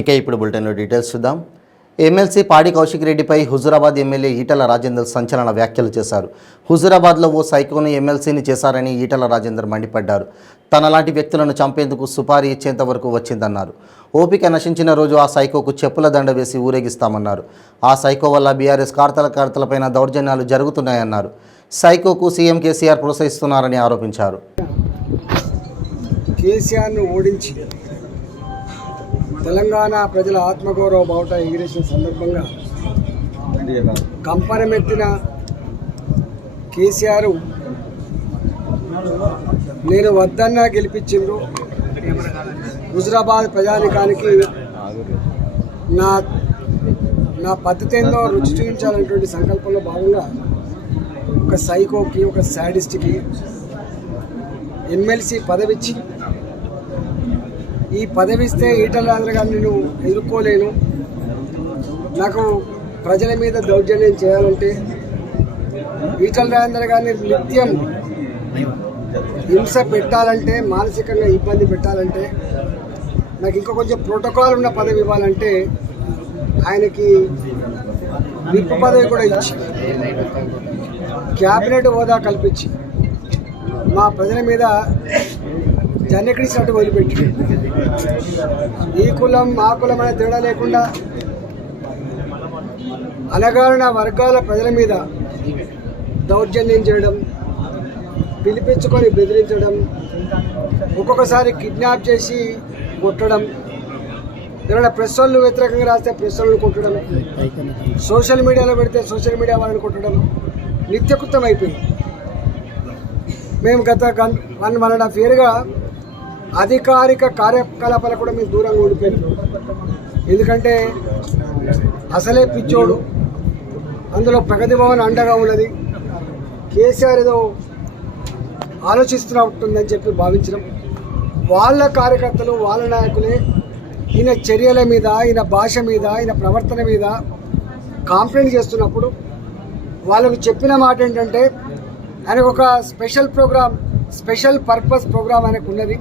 ఇక ఇప్పుడు బులెటిన్లో డీటెయిల్స్ చూద్దాం. ఎమ్మెల్సీ పాడి కౌశిక్ రెడ్డిపై హుజురాబాద్ ఎమ్మెల్యే ఈటల రాజేందర్ సంచలన వ్యాఖ్యలు చేశారు. హుజురాబాద్లో ఓ సైకోను ఎమ్మెల్సీని చేశారని ఈటల రాజేందర్ మండిపడ్డారు. తనలాంటి వ్యక్తులను చంపేందుకు సుపారీ ఇచ్చేంత వరకు వచ్చిందన్నారు. ఓపిక నశించిన రోజు ఆ సైకోకు చెప్పుల దండ వేసి ఊరేగిస్తామన్నారు. ఆ సైకో వల్ల బీఆర్ఎస్ కార్తల కార్తలపైన దౌర్జన్యాలు జరుగుతున్నాయన్నారు. సైకోకు సీఎం కేసీఆర్ ప్రోత్సహిస్తున్నారని ఆరోపించారు. కేసీఆర్ను ఓడించి తెలంగాణ ప్రజల ఆత్మగౌరవ బావుట ఎగిరేసిన సందర్భంగా కంపనమెత్తిన కేసీఆర్ నేను వద్దన్నా గెలిపించిండ్రు. హుజరాబాద్ ప్రజానికానికి నా నా పద్ధతి రుచి చూపించాలనేటువంటి సంకల్పంలో భాగంగా ఒక సైకోకి ఒక శాడిస్ట్కి ఎమ్మెల్సీ పదవిచ్చి ఈ పదవిస్తే ఈటల రాజేంద్ర గారిని నేను ఎదుర్కోలేను. నాకు ప్రజల మీద దౌర్జన్యం చేయాలంటే ఈటల రాజేంద్ర గారిని నిత్యం హింస పెట్టాలంటే మానసికంగా ఇబ్బంది పెట్టాలంటే నాకు ఇంకా కొంచెం ప్రోటోకాల్ ఉన్న పదవి ఇవ్వాలంటే ఆయనకి విప్ పదవి కూడా ఇచ్చి క్యాబినెట్ హోదా కల్పించి మా ప్రజల మీద జన్నెక్కిడిసినట్టు వదిలిపెట్టి ఈ కులం ఆ కులం అనే తేడా లేకుండా అనగారిన వర్గాల ప్రజల మీద దౌర్జన్యం చేయడం పిలిపించుకొని బెదిరించడం ఒక్కొక్కసారి కిడ్నాప్ చేసి కొట్టడం ఏమైనా ప్రెస్ వాళ్ళు వ్యతిరేకంగా రాస్తే ప్రెస్ వాళ్ళని కొట్టడం సోషల్ మీడియాలో పెడితే సోషల్ మీడియా వాళ్ళని కొట్టడం నిత్యకృతం అయిపోయింది. మేము గత వన్ వన్ అండ్ హాఫ్ ఇయర్గా అధికారిక కార్యకలాపాలు కూడా మేము దూరంగా ఉండిపోయాం ఎందుకంటే అసలే పిచ్చోడు. అందులో ప్రగతి భవన్ అండగా ఉన్నది. కేసీఆర్ ఏదో ఆలోచిస్తున్నట్టుందని చెప్పి భావించడం. వాళ్ళ కార్యకర్తలు వాళ్ళ నాయకులే ఈయన చర్యల మీద ఈయన భాష మీద ఈయన ప్రవర్తన మీద కాంప్లైంట్ చేస్తున్నప్పుడు వాళ్ళకు చెప్పిన మాట ఏంటంటే ఆయనకు ఒక special programme special purpose programme ఆయనకు ఉన్నది.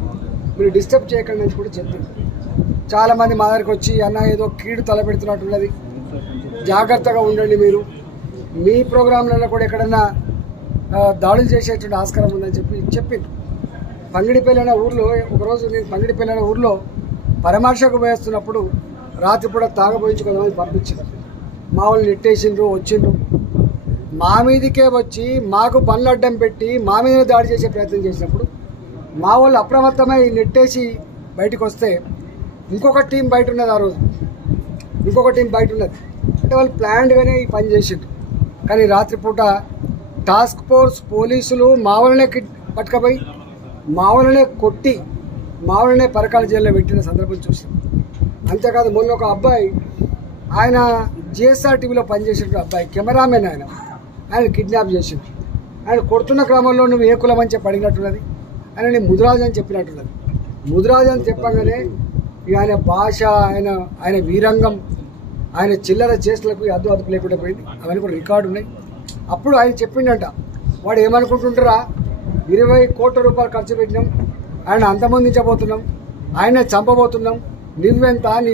మీరు డిస్టర్బ్ చేయకండి అని కూడా చెప్పింది చాలామంది మా దగ్గరికి వచ్చి అన్న ఏదో కీడు తలపెడుతున్నట్టున్నది జాగ్రత్తగా ఉండండి మీరు. మీ ప్రోగ్రాంలలో కూడా ఎక్కడన్నా దాడులు చేసేటువంటి ఆస్కారం ఉందని చెప్పి చెప్పింది పంగిడిపల్లి అనే ఊర్లో ఒకరోజు నేను పంగిడిపల్లి అనే ఊర్లో పరమర్శకు వేస్తున్నప్పుడు రాత్రి కూడా తాగబోయించి కొంతమంది పంపించారు మా వాళ్ళు నెట్టేసిండ్రు వచ్చిండ్రు. మా మీదకే వచ్చి మాకు పనులు అడ్డం పెట్టి మా మీద దాడి చేసే ప్రయత్నం చేసినప్పుడు మా వాళ్ళు అప్రమత్తమై నెట్టేసి బయటకు వస్తే ఇంకొక టీం బయట ఉన్నది ఆ రోజు. ఇంకొక టీం బయట ఉన్నది. అంటే వాళ్ళు ప్లాన్డ్గానే ఈ పని చేసిండ్రు. కానీ రాత్రిపూట టాస్క్ ఫోర్స్ పోలీసులు మా వాళ్ళనే కిడ్ పట్టుకపోయి మా వాళ్ళనే కొట్టి మా వాళ్ళనే పరకాల జైల్లో పెట్టిన సందర్భం చూసాం అంతేకాదు మొన్న ఒక అబ్బాయి ఆయన జిఎస్ఆర్ టీవీలో పనిచేసేటువంటి అబ్బాయి కెమెరామెన్ ఆయన. ఆయన కిడ్నాప్ చేసిండు. ఆయన కొడుతున్న క్రమంలో నువ్వు ఏ కులం అని చెప్పి అడిగినట్టున్నది ఆయన నేను ముదిరాజు అని చెప్పినట్టున్నది. ముదిరాజు అని చెప్పగానే ఇక ఆయన భాష ఆయన ఆయన వీరంగం ఆయన చిల్లర చేష్టలకు అద్దు అదుపు లేకుండా పోయింది. అవన్నీ కూడా రికార్డు ఉన్నాయి. అప్పుడు ఆయన చెప్పిండంట వాడు ఏమనుకుంటుంటారా ఇరవై కోట్ల రూపాయలు ఖర్చు పెట్టినాం. ఆయన అంతమందించబోతున్నాం. ఆయన చంపబోతున్నాం. నువ్వెంత? నీ